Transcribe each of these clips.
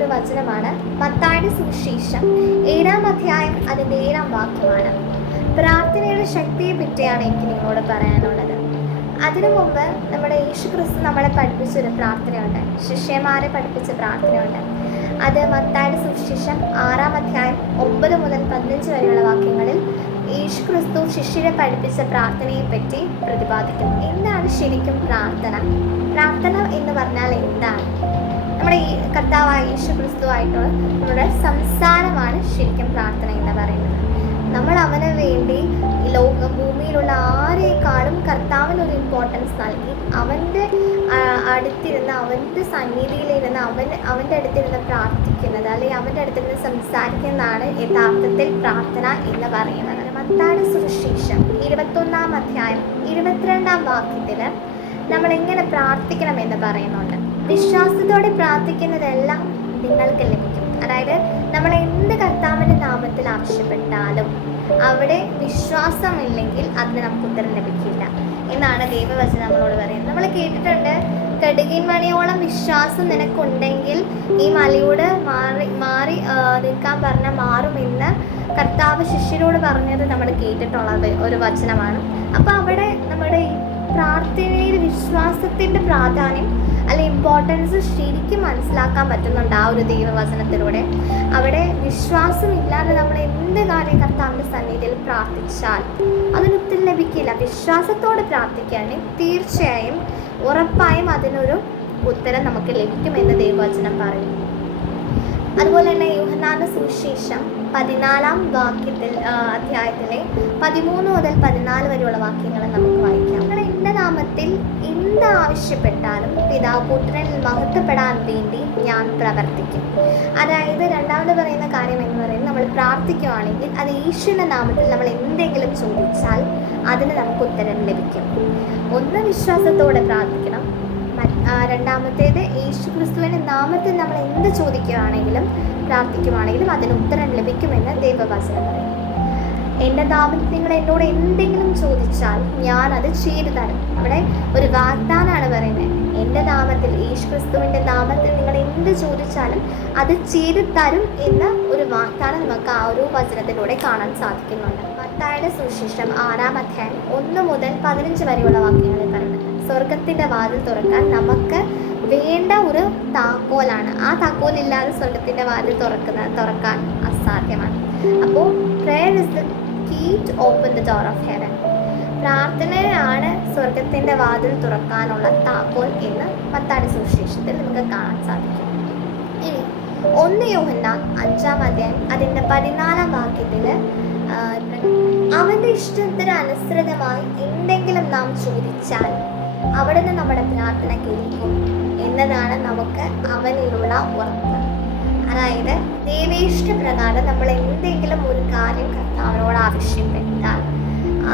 ഒരു വചനമാണ് മത്തായുടെ സുവിശേഷം. ഏഴാം അധ്യായം അതിന്റെ ഏഴാം വാക്യമാണ്. പ്രാർത്ഥനയുടെ ശക്തിയെ പറ്റിയാണ് എനിക്ക് നിങ്ങളോട് പറയാനുള്ളത്. അതിനു മുമ്പ് നമ്മുടെ യേശു ക്രിസ്തു നമ്മളെ പഠിപ്പിച്ചൊരു പ്രാർത്ഥനയുണ്ട്. ശിഷ്യന്മാരെ പഠിപ്പിച്ച പ്രാർത്ഥനയുണ്ട്. അത് മത്തായുടെ സുവിശേഷം ആറാം അധ്യായം ഒമ്പത് മുതൽ പതിനഞ്ച് വരെയുള്ള വാക്യങ്ങളിൽ യേശു ക്രിസ്തു ശിഷ്യരെ പഠിപ്പിച്ച പ്രാർത്ഥനയെ പറ്റി പ്രതിപാദിക്കുന്നു. എന്താണ് ശരിക്കും പ്രാർത്ഥന? പ്രാർത്ഥന എന്ന് പറഞ്ഞാൽ എന്താണ്? നമ്മുടെ ഈ കർത്താവായ യേശു ക്രിസ്തുവായിട്ടുള്ള നമ്മുടെ സംസാരമാണ് ശരിക്കും പ്രാർത്ഥന എന്ന് പറയുന്നത്. നമ്മൾ അവന് വേണ്ടി ലോക ഭൂമിയിലുള്ള ആരെക്കാളും കർത്താവിന് ഒരു ഇമ്പോർട്ടൻസ് നൽകി അവന്റെ അടുത്തിരുന്ന് അവന്റെ സന്നിധിയിലിരുന്ന് അവൻ അവന്റെ അടുത്തിരുന്ന് പ്രാർത്ഥിക്കുന്നത് അല്ലെങ്കിൽ അവന്റെ അടുത്തിരുന്ന് സംസാരിക്കുന്നതാണ് യഥാർത്ഥത്തിൽ പ്രാർത്ഥന എന്ന് പറയുന്നത്. മത്താട് സുവിശേഷം ഇരുപത്തൊന്നാം അധ്യായം ഇരുപത്തിരണ്ടാം വാക്യത്തിൽ നമ്മൾ എങ്ങനെ പ്രാർത്ഥിക്കണം എന്ന് പറയുന്നുണ്ട്. വിശ്വാസത്തോടെ പ്രാർത്ഥിക്കുന്നതെല്ലാം നിങ്ങൾക്ക് ലഭിക്കും. അതായത് നമ്മൾ എന്ത് കർത്താവിന്റെ നാമത്തിൽ ആവശ്യപ്പെട്ടാലും അവിടെ വിശ്വാസമില്ലെങ്കിൽ അതിന് നമുക്ക് ഉത്തരം ലഭിക്കില്ല. എന്നാണ് ദൈവവചനം നമ്മളോട് പറയുന്നത്. നമ്മൾ കേട്ടിട്ടുണ്ട് കടുകിൻ മണിയോളം വിശ്വാസം നിനക്കുണ്ടെങ്കിൽ ഈ മലയോട് മാറി മാറി നിൽക്കാൻ പറഞ്ഞാൽ മാറുമെന്ന് കർത്താവ് ശിഷ്യരോട് പറഞ്ഞത് നമ്മൾ കേട്ടിട്ടുള്ളത് ഒരു വചനമാണ്. അപ്പോൾ അവിടെ നമ്മുടെ പ്രാർത്ഥനയിൽ വിശ്വാസത്തിന്റെ പ്രാധാന്യം അല്ലെ ഇമ്പോർട്ടൻസ് ശരിക്കും മനസ്സിലാക്കാൻ പറ്റുന്നുണ്ട് ആ ഒരു ദൈവവചനത്തിലൂടെ. അവിടെ വിശ്വാസമില്ലാതെ നമ്മൾ എന്ത് കാര്യം കർത്താവിന്റെ സന്നിധിയിൽ പ്രാർത്ഥിച്ചാൽ അതിനൊത്തിരി ലഭിക്കില്ല. വിശ്വാസത്തോടെ പ്രാർത്ഥിക്കുകയാണെങ്കിൽ തീർച്ചയായും ഉറപ്പായും അതിനൊരു ഉത്തരം നമുക്ക് ലഭിക്കുമെന്ന് ദൈവവചനം പറയും അതുപോലെ തന്നെ സുവിശേഷം പതിനാലാം വാക്യത്തിൽ അധ്യായത്തിലെ പതിമൂന്ന് മുതൽ പതിനാല് വരെയുള്ള വാക്യങ്ങൾ നമുക്ക് വായിക്കാം. നിങ്ങൾ എന്റെ നാമത്തിൽ എന്ത് ആവശ്യപ്പെട്ടാലും പിതാവ് പുത്രനിൽ മഹത്വപ്പെടാൻ വേണ്ടി ഞാൻ പ്രവർത്തിക്കും. അതായത് രണ്ടാമത് പറയുന്ന കാര്യം എന്ന് പറയുന്നത് നമ്മൾ പ്രാർത്ഥിക്കുകയാണെങ്കിൽ അത് ഈശ്വരന്റെ നാമത്തിൽ നമ്മൾ എന്തെങ്കിലും ചോദിച്ചാൽ അതിന് നമുക്ക് ഉത്തരം ലഭിക്കും. ഒന്ന് വിശ്വാസത്തോടെ പ്രാർത്ഥിക്കണം രണ്ടാമത്തേത് യേശു ക്രിസ്തുവിന്റെ നാമത്തിൽ നമ്മൾ എന്ത് ചോദിക്കുകയാണെങ്കിലും പ്രാർത്ഥിക്കുകയാണെങ്കിലും അതിന് ഉത്തരം ലഭിക്കുമെന്ന് ദൈവവചനം പറയും എന്റെ നാമത്തിൽ നിങ്ങൾ എന്നോട് എന്തെങ്കിലും ചോദിച്ചാൽ ഞാൻ അത് ചെയ്തു തരും. അവിടെ ഒരു വാഗ്ദാനമാണ് പറയുന്നത്. എന്റെ നാമത്തിൽ യേശു ക്രിസ്തുവിന്റെ നാമത്തിൽ നിങ്ങൾ എന്ത് ചോദിച്ചാലും അത് ചെയ്തു തരും എന്ന ഒരു വാഗ്ദാനം നമുക്ക് ആ ഒരു വചനത്തിലൂടെ കാണാൻ സാധിക്കുന്നുണ്ട്. മത്തായുടെ സുവിശേഷം ആറാം അധ്യായം ഒന്ന് മുതൽ പതിനഞ്ച് വരെയുള്ള വാക്യങ്ങളിൽ പറയുന്നത് സ്വർഗത്തിന്റെ വാതിൽ തുറക്കാൻ നമുക്ക് വേണ്ട ഒരു താക്കോലാണ്. ആ താക്കോലില്ലാതെ സ്വർഗത്തിന്റെ വാതിൽ തുറക്കുന്ന തുറക്കാൻ അസാധ്യമാണ്. അപ്പോൾ prayer is the key to open the door of heaven പ്രാർത്ഥനയാണ് സ്വർഗത്തിന്റെ വാതിൽ തുറക്കാനുള്ള താക്കോൽ എന്ന് പത്താടി സുവിശേഷത്തിൽ നമുക്ക് കാണാൻ സാധിക്കും. ഇനി ഒന്ന് യോഹന്ന അഞ്ചാം അധ്യായം അതിന്റെ പതിനാലാം വാക്യത്തിൽ അവന്റെ ഇഷ്ടത്തിന് അനുസൃതമായി എന്തെങ്കിലും നാം ചോദിച്ചാൽ അവിടുന്ന് നമ്മുടെ പ്രാർത്ഥന കേൾക്കും. എന്നതാണ് നമുക്ക് അവനിലുള്ള ഉറപ്പ്. അതായത് ദേവേഷ്ട പ്രകാരം നമ്മൾ എന്തെങ്കിലും ഒരു കാര്യം കർത്താവിനോട് ആവശ്യപ്പെട്ടാൽ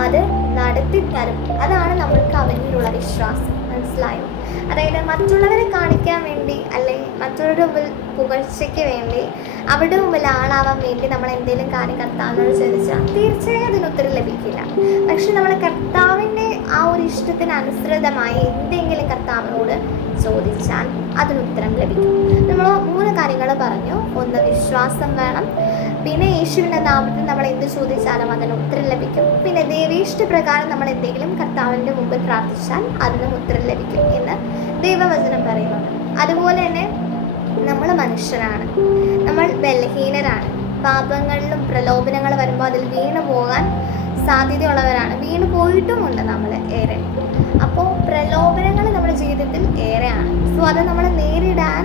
അത് നടത്തി തരും അതാണ് നമ്മൾക്ക് അവനിലുള്ള വിശ്വാസം. മനസ്സിലായോ? അതായത് മറ്റുള്ളവരെ കാണിക്കാൻ വേണ്ടി അല്ലെങ്കിൽ മറ്റുള്ളവരുടെ മുമ്പിൽ പുകഴ്ചയ്ക്ക് വേണ്ടി അവരുടെ മുമ്പിൽ ആളാവാൻ വേണ്ടി നമ്മൾ എന്തെങ്കിലും കാര്യം കർത്താവിനോട് ചോദിച്ചാൽ തീർച്ചയായും അതിന് ഉത്തരം ലഭിക്കില്ല. പക്ഷെ നമ്മൾ കർത്താവിന്റെ ആ ഒരു ഇഷ്ടത്തിന് അനുസൃതമായി എന്തെങ്കിലും കർത്താവിനോട് ചോദിച്ചാൽ അതിന് ഉത്തരം ലഭിക്കും. നമ്മൾ മൂന്ന് കാര്യങ്ങൾ പറഞ്ഞു. ഒന്ന് വിശ്വാസം വേണം. പിന്നെ യേശുവിന്റെ നാമത്തിൽ നമ്മൾ എന്ത് ചോദിച്ചാലും അതിന് ഉത്തരം ലഭിക്കും. പിന്നെ ദേവീഷ്ടപ്രകാരം നമ്മൾ എന്തെങ്കിലും കർത്താവിന്റെ മുമ്പിൽ പ്രാർത്ഥിച്ചാൽ അതിനും ഉത്തരം ലഭിക്കും എന്ന് ദൈവവചനം പറയുന്നുണ്ട്. അതുപോലെ തന്നെ നമ്മൾ മനുഷ്യരാണ്. നമ്മൾ ബലഹീനരാണ്. പാപങ്ങളിലും പ്രലോഭനങ്ങൾ വരുമ്പോൾ അതിൽ വീണു പോകാൻ സാധ്യതയുള്ളവരാണ്. വീണ് പോയിട്ടുമുണ്ട് നമ്മൾ ഏറെ. അപ്പോൾ പ്രലോഭനങ്ങൾ നമ്മുടെ ജീവിതത്തിൽ ഏറെയാണ്. സോ അത് നമ്മൾ നേരിടാൻ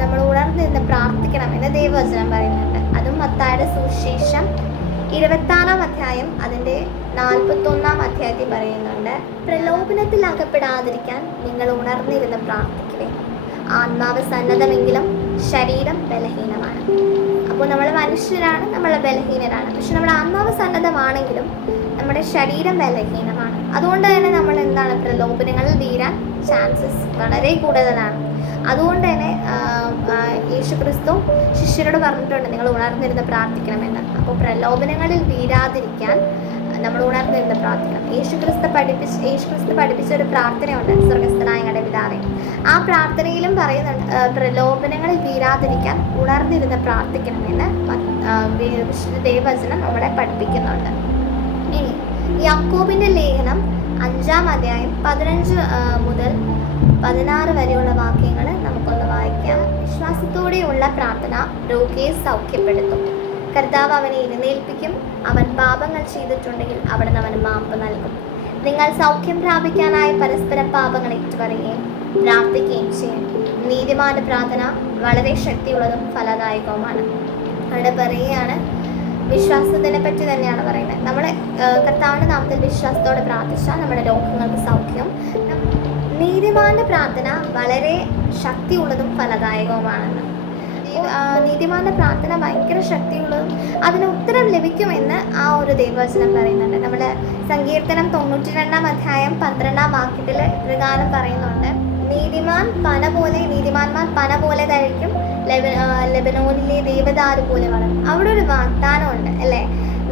നമ്മൾ ഉണർന്നിരുന്ന് പ്രാർത്ഥിക്കണം എന്ന് ദൈവവചനം പറയുന്നുണ്ട്. അതും മത്തായുടെ സുശേഷം ഇരുപത്താറാം അധ്യായം അതിന്റെ നാൽപ്പത്തൊന്നാം അധ്യായത്തിൽ പറയുന്നുണ്ട്. പ്രലോഭനത്തിൽ അകപ്പെടാതിരിക്കാൻ നിങ്ങൾ ഉണർന്നിരുന്ന് പ്രാർത്ഥിക്കുകയും ആത്മാവ് സന്നദ്ധമെങ്കിലും ശരീരം ബലഹീനമാണ്. അപ്പോൾ നമ്മൾ മനുഷ്യരാണ് നമ്മൾ ബലഹീനരാണ്. പക്ഷെ നമ്മുടെ ആത്മാവ് സന്നദ്ധമാണെങ്കിലും നമ്മുടെ ശരീരം ബലഹീനമാണ്. അതുകൊണ്ട് തന്നെ നമ്മൾ എന്താണ് പ്രലോഭനങ്ങളിൽ തീരാൻ ചാൻസസ് വളരെ കൂടുതലാണ്. അതുകൊണ്ട് തന്നെ യേശു ക്രിസ്തു ശിഷ്യരോട് പറഞ്ഞിട്ടുണ്ട് നിങ്ങൾ ഉണർന്നിരുന്ന് പ്രാർത്ഥിക്കണമെന്ന്. അപ്പോൾ പ്രലോഭനങ്ങളിൽ വീഴാതിരിക്കാൻ നമ്മൾ ഉണർന്നിരുന്ന് പ്രാർത്ഥിക്കണം. യേശു ക്രിസ്തു പഠിപ്പിച്ച് യേശു ക്രിസ്തു പഠിപ്പിച്ച ഒരു പ്രാർത്ഥനയുണ്ട് സ്വർഗസ്ഥനായ പിതാവേ. ആ പ്രാർത്ഥനയിലും പറയുന്നുണ്ട് പ്രലോഭനങ്ങളിൽ വീരാതിരിക്കാൻ ഉണർന്നിരുന്ന് പ്രാർത്ഥിക്കണമെന്ന് വിശുദ്ധ ദൈവവചനം നമ്മളെ പഠിപ്പിക്കുന്നുണ്ട്. ഇനി യാക്കോബിന്റെ ലേഖനം അഞ്ചാം അധ്യായം പതിനഞ്ച് മുതൽ പതിനാറ് വരെയുള്ള വാക്യങ്ങൾ നമുക്കൊന്ന് വായിക്കാം. വിശ്വാസത്തോടെയുള്ള പ്രാർത്ഥന രോഗിയെ സൗഖ്യപ്പെടുത്തും. കർത്താവ് അവനെ എഴുന്നേൽപ്പിക്കും. അവൻ പാപങ്ങൾ ചെയ്തിട്ടുണ്ടെങ്കിൽ അവിടുന്ന് അവന് മാപ്പ് നൽകും. നിങ്ങൾ സൗഖ്യം പ്രാപിക്കാനായി പരസ്പരം പാപങ്ങൾ ഏറ്റുപറയുകയും പ്രാർത്ഥിക്കുകയും ചെയ്യും നീതിമാന്റെ പ്രാർത്ഥന വളരെ ശക്തിയുള്ളതും ഫലദായകവുമാണ്. അവിടെ പറയുകയാണ് വിശ്വാസത്തിനെ പറ്റി തന്നെയാണ് പറയുന്നത്. നമ്മൾ കർത്താവിന്റെ നാമത്തിൽ വിശ്വാസത്തോടെ പ്രാർത്ഥിച്ചാൽ നമ്മുടെ രോഗങ്ങൾക്ക് സൗഖ്യം. നീതിമാന്റെ പ്രാർത്ഥന വളരെ ശക്തിയുള്ളതും ഫലദായകവുമാണെന്ന്. നീതിമാന്റെ പ്രാർത്ഥന ഭയങ്കര ശക്തിയുള്ളതും അതിന് ഉത്തരം ലഭിക്കുമെന്ന് ആ ഒരു ദൈവവചനം പറയുന്നുണ്ട്. നമ്മൾ സങ്കീർത്തനം തൊണ്ണൂറ്റി രണ്ടാം അധ്യായം പന്ത്രണ്ടാം വാക്യത്തിൽ പ്രകാരം പറയുന്നുണ്ട്. നീതിമാൻ പന പോലെ നീതിമാന്മാർ പന പോലെ കഴിക്കും ലെബനോനിലെ ദേവദാരു പോലെ വളരും. അവിടെ ഒരു വാഗ്ദാനമുണ്ട് അല്ലേ?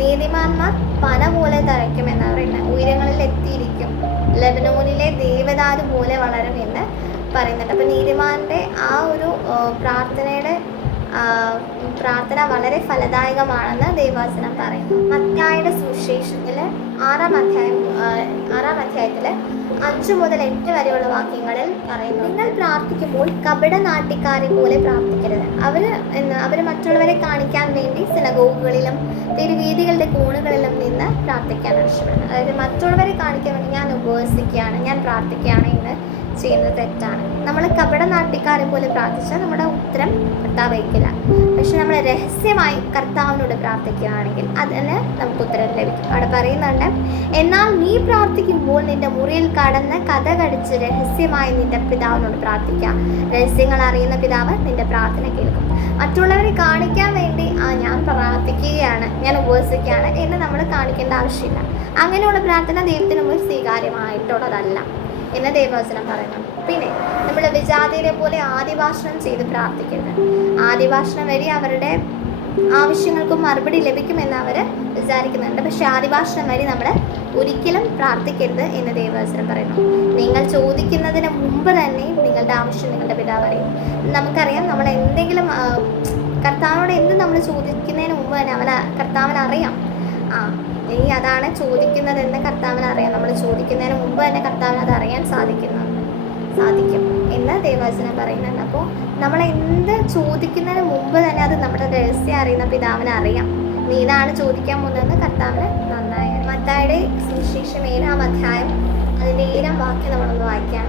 നീതിമാന്മാർ പന പോലെ തഴയ്ക്കും എന്ന് പറയുന്നത്. ഉയരങ്ങളിൽ എത്തിയിരിക്കും. ലെബനോനിലെ ദേവദാരു പോലെ വളരും എന്ന് പറയുന്നുണ്ട്. അപ്പം നീതിമാന്റെ ആ ഒരു പ്രാർത്ഥനയുടെ പ്രാർത്ഥന വളരെ ഫലദായകമാണെന്ന് ദൈവവചനം പറയുന്നു. മത്തായുടെ സുവിശേഷത്തിൽ ആറാം അധ്യായം ആറാം അധ്യായത്തിൽ അഞ്ചു മുതൽ എട്ട് വരെയുള്ള വാക്യങ്ങളിൽ പറയുന്നു നിങ്ങൾ പ്രാർത്ഥിക്കുമ്പോൾ കപട നാട്ടിക്കാരെ പോലെ പ്രാർത്ഥിക്കരുത്. അവർ അവർ മറ്റുള്ളവരെ കാണിക്കാൻ വേണ്ടി സിനഗോഗുകളിലും തെരുവീതികളുടെ കോണുകളിലും നിന്ന് പ്രാർത്ഥിക്കാൻ ആവശ്യപ്പെടുന്നു. അതായത് മറ്റുള്ളവരെ കാണിക്കാൻ വേണ്ടി ഞാൻ ഉപവസിക്കുകയാണ് ഞാൻ പ്രാർത്ഥിക്കുകയാണ് എന്ന് ചെയ്യുന്നത് തെറ്റാണ്. നമ്മൾ കപട നാട്ടിക്കാരെ പോലെ പ്രാർത്ഥിച്ചാൽ നമ്മുടെ ഉത്തരം കർത്താവ് വയ്ക്കില്ല പക്ഷെ നമ്മൾ രഹസ്യമായി കർത്താവിനോട് പ്രാർത്ഥിക്കുകയാണെങ്കിൽ അതിന് നമുക്ക് ഉത്തരം ലഭിക്കും. അവിടെ പറയുന്നുണ്ട് എന്നാൽ നീ പ്രാർത്ഥിക്കുമ്പോൾ നിന്റെ മുറിയിൽ കടന്ന് കഥ കടിച്ച് രഹസ്യമായി നിന്റെ പിതാവിനോട് പ്രാർത്ഥിക്കുക രഹസ്യങ്ങൾ അറിയുന്ന പിതാവ് നിന്റെ പ്രാർത്ഥന കേൾക്കും. മറ്റുള്ളവരെ കാണിക്കാൻ വേണ്ടി ആ ഞാൻ പ്രാർത്ഥിക്കുകയാണ് ഞാൻ ഉപവസിക്കുകയാണ് എന്ന് നമ്മൾ കാണിക്കേണ്ട ആവശ്യമില്ല. അങ്ങനെയുള്ള പ്രാർത്ഥന ദൈവത്തിന് മുമ്പ് സ്വീകാര്യമായിട്ടുള്ളതല്ല. എന്ന് ദൈവവചനം പറയുന്നു. പിന്നെ നമ്മൾ വിജാതിയെ പോലെ ആദിഭാഷണം ചെയ്ത് പ്രാർത്ഥിക്കരുത് ആദിഭാഷണം വഴി അവരുടെ ആവശ്യങ്ങൾക്കും മറുപടി ലഭിക്കുമെന്ന് അവർ വിചാരിക്കുന്നുണ്ട്. പക്ഷെ ആദിഭാഷണം വഴി നമ്മൾ ഒരിക്കലും പ്രാർത്ഥിക്കരുത് എന്ന് ദൈവവചനം പറയുന്നു. നിങ്ങൾ ചോദിക്കുന്നതിന് മുമ്പ് തന്നെ നിങ്ങളുടെ ആവശ്യം നിങ്ങളുടെ പിതാവ് അറിയും. നമുക്കറിയാം നമ്മൾ എന്തെങ്കിലും കർത്താവിനോട് എന്ത് നമ്മൾ ചോദിക്കുന്നതിന് മുമ്പ് തന്നെ അവൻ കർത്താവിന് അറിയാം ആ നീ അതാണ് ചോദിക്കുന്നതെന്ന് കർത്താവിന് അറിയാം. നമ്മൾ ചോദിക്കുന്നതിന് മുമ്പ് തന്നെ കർത്താവിന് അത് അറിയാൻ സാധിക്കുന്നു. സാധിക്കും എന്ന് ദേവാസനം പറയുന്നുണ്ട്. അപ്പോൾ നമ്മൾ എന്ത് ചോദിക്കുന്നതിന് മുമ്പ് തന്നെ അത് നമ്മുടെ രഹസ്യം അറിയുന്ന പിതാവിന് അറിയാം. നീ ഇതാണ് ചോദിക്കാൻ പോകുന്നതെന്ന് കർത്താവിന് നന്നായി മത്തായുടെ സുശേഷം ഏഴാം അധ്യായം അതിന്റെ ഏഴാം വാക്യം നമ്മളൊന്ന് വായിക്കാം.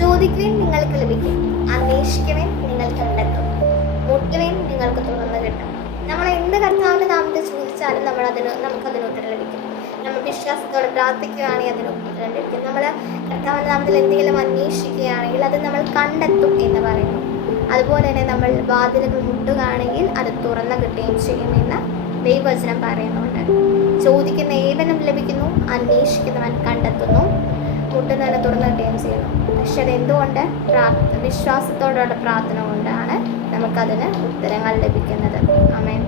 ചോദിക്കുവേൻ നിങ്ങൾക്ക് ലഭിക്കും അന്വേഷിക്കുവേൻ നിങ്ങൾ കണ്ടെത്തും മുട്ടുവേൻ നിങ്ങൾക്ക് തുറന്നു കിട്ടും. നമ്മൾ എന്ത് കർത്താവിന്റെ നാമത്തിൽ ചോദിച്ചാലും നമ്മൾ അതിന് നമുക്കതിന് ഉത്തരം ലഭിക്കും നമ്മൾ വിശ്വാസത്തോടെ പ്രാർത്ഥിക്കുകയാണെങ്കിൽ അതിന് ഉത്തരം ലഭിക്കും. നമ്മൾ കർത്താവിന്റെ നാമത്തിൽ എന്തെങ്കിലും അന്വേഷിക്കുകയാണെങ്കിൽ അത് നമ്മൾ കണ്ടെത്തും എന്ന് പറയുന്നു. അതുപോലെ തന്നെ നമ്മൾ വാതിലുകൾ മുട്ടുകയാണെങ്കിൽ അത് തുറന്നു കിട്ടുകയും ചെയ്യുമെന്ന് ദൈവവചനം പറയുന്നുണ്ട്. ചോദിക്കുന്ന ഏവനും ലഭിക്കുന്നു അന്വേഷിക്കുന്നവൻ കണ്ടെത്തുന്നു. മുട്ടുന്നവനെ തുറന്നു കിട്ടുകയും ചെയ്യുന്നു. പക്ഷെ അതെന്തുകൊണ്ട്? പ്രാർത്ഥ വിശ്വാസത്തോടുള്ള പ്രാർത്ഥന കൊണ്ടാണ് നമുക്കതിന് ഉത്തരങ്ങൾ ലഭിക്കുന്നത്. അമേൻ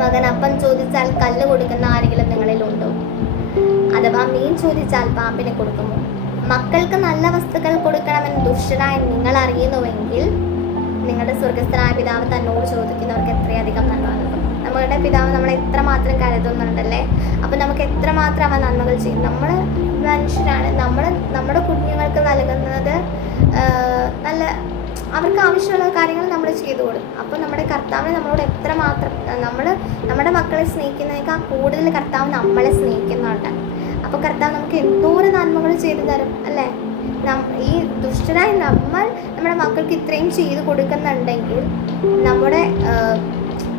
മകൻ അപ്പം ചോദിച്ചാൽ കല്ല് കൊടുക്കുന്ന ആരെങ്കിലും നിങ്ങളിൽ ഉണ്ടോ അഥവാ മീൻ ചോദിച്ചാൽ പാമ്പിനെ കൊടുക്കുമോ? മക്കൾക്ക് നല്ല വസ്തുക്കൾ കൊടുക്കണമെന്ന് ദുഷ്ടരായ നിങ്ങൾ അറിയുന്നുവെങ്കിൽ നിങ്ങളുടെ സ്വർഗസ്ഥനായ പിതാവ് തന്നോട് ചോദിക്കുന്നവർക്ക് എത്രയധികം നന്മ നമ്മുടെ പിതാവ് നമ്മളെ എത്രമാത്രം കരുതുന്നുണ്ടല്ലേ? അപ്പം നമുക്ക് എത്രമാത്രം അവ നന്മകൾ ചെയ്യും? നമ്മൾ മനുഷ്യരാണ്. നമ്മൾ നമ്മുടെ കുഞ്ഞുങ്ങൾക്ക് നൽകുന്നത് നല്ല അവർക്ക് ആവശ്യമുള്ള കാര്യങ്ങൾ നമ്മൾ ചെയ്തു കൊടുക്കും. അപ്പോൾ നമ്മുടെ കർത്താവിനെ നമ്മളോട് എത്രമാത്രം നമ്മൾ നമ്മുടെ മക്കളെ സ്നേഹിക്കുന്നതിനേക്കാൾ കൂടുതൽ കർത്താവ് നമ്മളെ സ്നേഹിക്കുന്നുണ്ട് അപ്പോൾ കർത്താവ് നമുക്ക് എന്തോരം നന്മകൾ ചെയ്തു തരും അല്ലേ? ഈ ദുഷ്ടരായി നമ്മൾ നമ്മുടെ മക്കൾക്ക് ഇത്രയും ചെയ്തു കൊടുക്കുന്നുണ്ടെങ്കിൽ നമ്മുടെ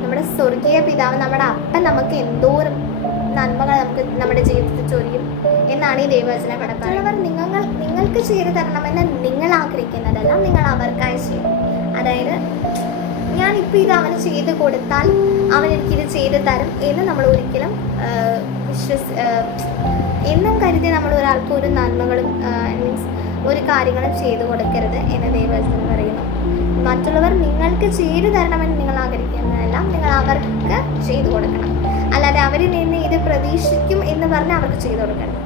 നമ്മുടെ സ്വർഗീയ പിതാവ് നമ്മുടെ അപ്പൻ നമുക്ക് എന്തോരം നന്മകൾ നമുക്ക് നമ്മുടെ ജീവിതത്തിൽ ചൊരിയും എന്നാണ് ഈ ദൈവവചന ഇവിടെ പറയുന്നത് നിങ്ങൾ നിങ്ങൾക്ക് ചെയ്തു തരണമെന്ന് നിങ്ങൾ ആഗ്രഹിക്കുന്നതല്ല നിങ്ങൾ അവർക്കായി ചെയ്യും. അതായത് ഞാൻ ഇപ്പോൾ ഇത് അവന് ചെയ്ത് കൊടുത്താൽ അവൻ എനിക്കിത് ചെയ്തു തരും എന്ന് നമ്മൾ ഒരിക്കലും വിശ്വസ് എന്നും കരുതി നമ്മൾ ഒരാൾക്ക് ഒരു നന്മകളും മീൻസ് ഒരു കാര്യങ്ങളും ചെയ്തു കൊടുക്കരുത് എന്ന് ദൈവവചനം പറയുന്നു. മറ്റുള്ളവർ നിങ്ങൾക്ക് ചെയ്തു തരണമെന്ന് നിങ്ങൾ ആഗ്രഹിക്കുന്നതെല്ലാം നിങ്ങൾ അവർക്ക് ചെയ്തു കൊടുക്കണം. അല്ലാതെ അവരിൽ നിന്ന് ഇത് പ്രതീക്ഷിക്കും എന്ന് പറഞ്ഞ് അവർക്ക് ചെയ്തു കൊടുക്കണം.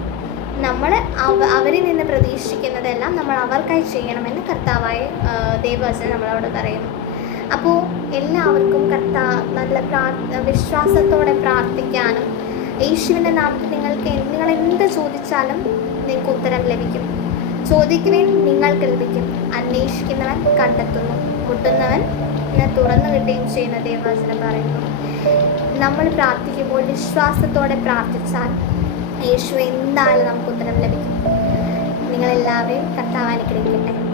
നമ്മൾ അവ അവരിൽ നിന്ന് പ്രതീക്ഷിക്കുന്നതെല്ലാം നമ്മൾ അവർക്കായി ചെയ്യണമെന്ന് കർത്താവായ ദേവസ് നമ്മളോട് പറയുന്നു. അപ്പോൾ എല്ലാവർക്കും കർത്താ നല്ല പ്രാർ വിശ്വാസത്തോടെ പ്രാർത്ഥിക്കാനും യേശുവിന്റെ നാമത്തിൽ നിങ്ങൾക്ക് നിങ്ങൾ എന്ത് ചോദിച്ചാലും നിങ്ങൾക്ക് ഉത്തരം ലഭിക്കും. ചോദിക്കുവാൻ നിങ്ങൾക്ക് ലഭിക്കും. അന്വേഷിക്കുന്നവൻ കണ്ടെത്തുന്നു. മുട്ടുന്നവൻ തുറന്നു കിട്ടുകയും ചെയ്യുന്ന ദൈവവചനം പറയുന്നു. നമ്മൾ പ്രാർത്ഥിക്കുമ്പോൾ വിശ്വാസത്തോടെ പ്രാർത്ഥിച്ചാൽ യേശു എന്തായാലും നമുക്ക് ഉത്തരം ലഭിക്കും. നിങ്ങളെല്ലാവരെയും കർത്താവ് അനുഗ്രഹിക്കട്ടെ.